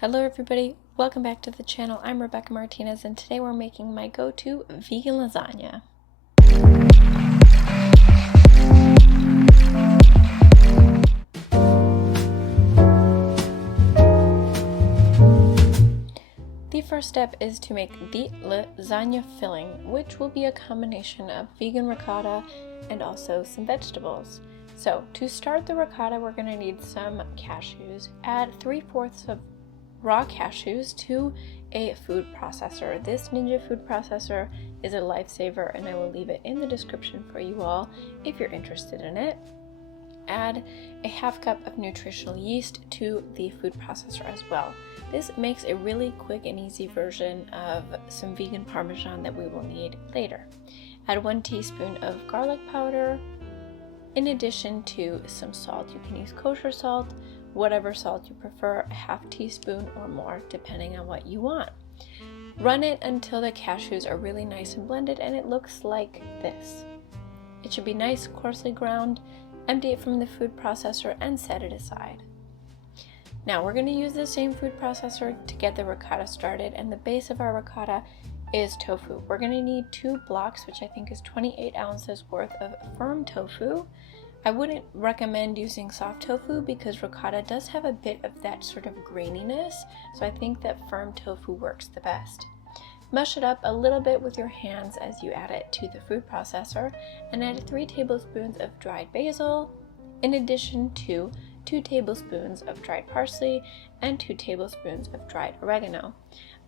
Hello everybody, welcome back to the channel. I'm Rebecca Martinez and today we're making my go-to vegan lasagna. The first step is to make the lasagna filling, which will be a combination of vegan ricotta and also some vegetables. So to start the ricotta, we're going to need some cashews. Add 3/4 of raw cashews to a food processor. This Ninja food processor is a lifesaver and I will leave it in the description for you all if you're interested in it. Add a 1/2 cup of nutritional yeast to the food processor as well. This makes a really quick and easy version of some vegan Parmesan that we will need later. Add 1 teaspoon of garlic powder in addition to some salt. You can use kosher salt, whatever salt you prefer, a 1/2 teaspoon or more depending on what you want. Run it until the cashews are really nice and blended and it looks like this. It should be nice, coarsely ground. Empty it from the food processor and set it aside. Now we're going to use the same food processor to get the ricotta started, and the base of our ricotta is tofu. We're going to need 2 blocks, which I think is 28 ounces worth of firm tofu. I wouldn't recommend using soft tofu because ricotta does have a bit of that sort of graininess, so I think that firm tofu works the best. Mush it up a little bit with your hands as you add it to the food processor, and add 3 tablespoons of dried basil, in addition to 2 tablespoons of dried parsley and 2 tablespoons of dried oregano.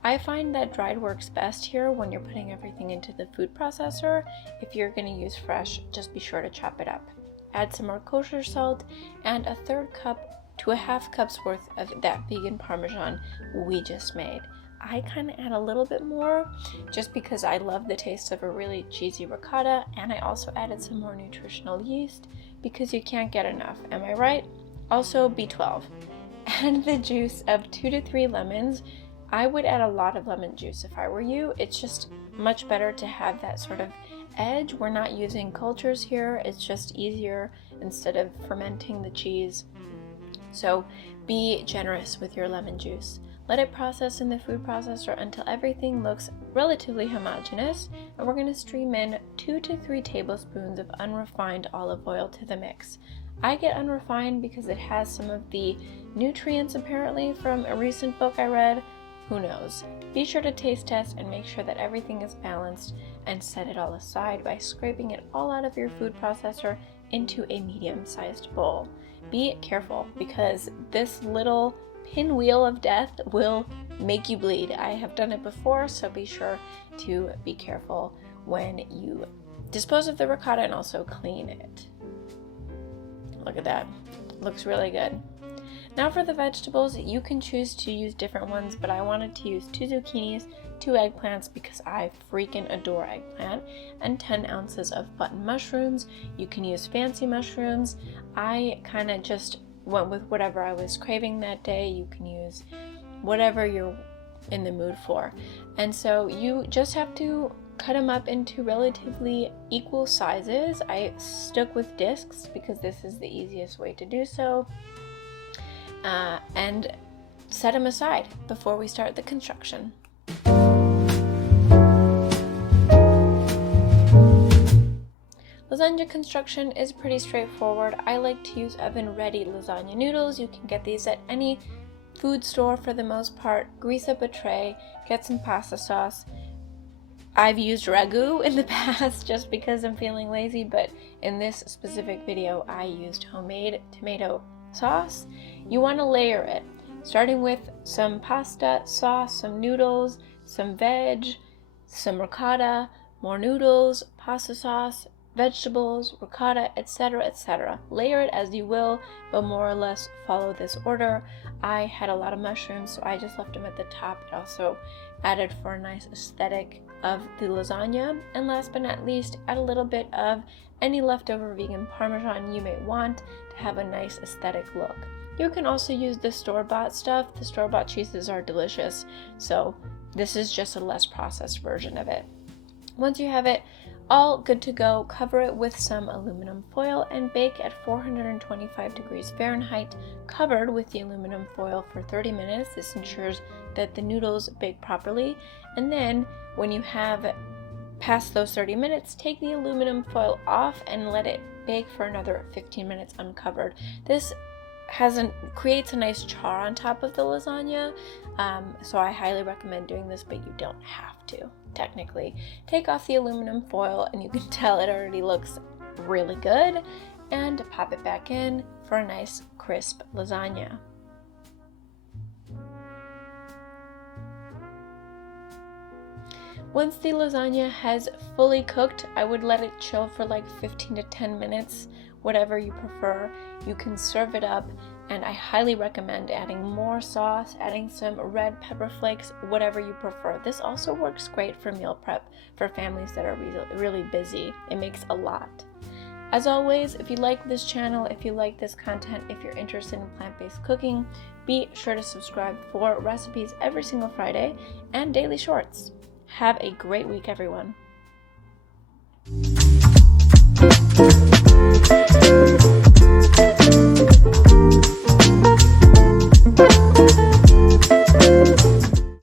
I find that dried works best here when you're putting everything into the food processor. If you're going to use fresh, just be sure to chop it up. Add some more kosher salt and a 1/3 cup to a 1/2 cup's worth of that vegan Parmesan we just made. I kind of add a little bit more just because I love the taste of a really cheesy ricotta, and I also added some more nutritional yeast because you can't get enough, am I right? Also B12. Add the juice of 2 to 3 lemons. I would add a lot of lemon juice if I were you. It's just much better to have that sort of edge. We're not using cultures here, it's just easier instead of fermenting the cheese. So be generous with your lemon juice. Let it process in the food processor until everything looks relatively homogeneous, and we're going to stream in 2 to 3 tablespoons of unrefined olive oil to the mix. I get unrefined because it has some of the nutrients apparently from a recent book I read. Who knows? Be sure to taste test and make sure that everything is balanced, and set it all aside by scraping it all out of your food processor into a medium-sized bowl. Be careful because this little pinwheel of death will make you bleed. I have done it before, so be sure to be careful when you dispose of the ricotta and also clean it. Look at that. Looks really good. Now for the vegetables, you can choose to use different ones, but I wanted to use 2 zucchinis, 2 eggplants because I freaking adore eggplant, and 10 ounces of button mushrooms. You can use fancy mushrooms. I kind of just went with whatever I was craving that day. You can use whatever you're in the mood for. And so you just have to cut them up into relatively equal sizes. I stuck with discs because this is the easiest way to do so. And set them aside before we start the construction. Lasagna construction is pretty straightforward. I like to use oven-ready lasagna noodles. You can get these at any food store for the most part. Grease up a tray, get some pasta sauce. I've used ragu in the past just because I'm feeling lazy, but in this specific video I used homemade tomato sauce. You want to layer it, starting with some pasta sauce, some noodles, some veg, some ricotta, more noodles, pasta sauce, vegetables, ricotta, etc., etc. Layer it as you will, but more or less follow this order. I had a lot of mushrooms, so I just left them at the top. It also added for a nice aesthetic of the lasagna. And last but not least, add a little bit of any leftover vegan Parmesan you may want to have a nice aesthetic look. You can also use the store-bought stuff. The store-bought cheeses are delicious, so this is just a less processed version of it. Once you have it All good to go. Cover it with some aluminum foil and bake at 425 degrees Fahrenheit, covered with the aluminum foil for 30 minutes. This ensures that the noodles bake properly. And then when you have passed those 30 minutes, take the aluminum foil off and let it bake for another 15 minutes uncovered. This creates a nice char on top of the lasagna, so I highly recommend doing this, but you don't have to. Technically, take off the aluminum foil and you can tell it already looks really good, and pop it back in for a nice crisp lasagna. Once the lasagna has fully cooked, I would let it chill for like 15 to 10 minutes, whatever you prefer. You can serve it up, and I highly recommend adding more sauce, adding some red pepper flakes, whatever you prefer. This also works great for meal prep for families that are really busy. It makes a lot. As always, if you like this channel, if you like this content, if you're interested in plant-based cooking, be sure to subscribe for recipes every single Friday and daily shorts. Have a great week, everyone.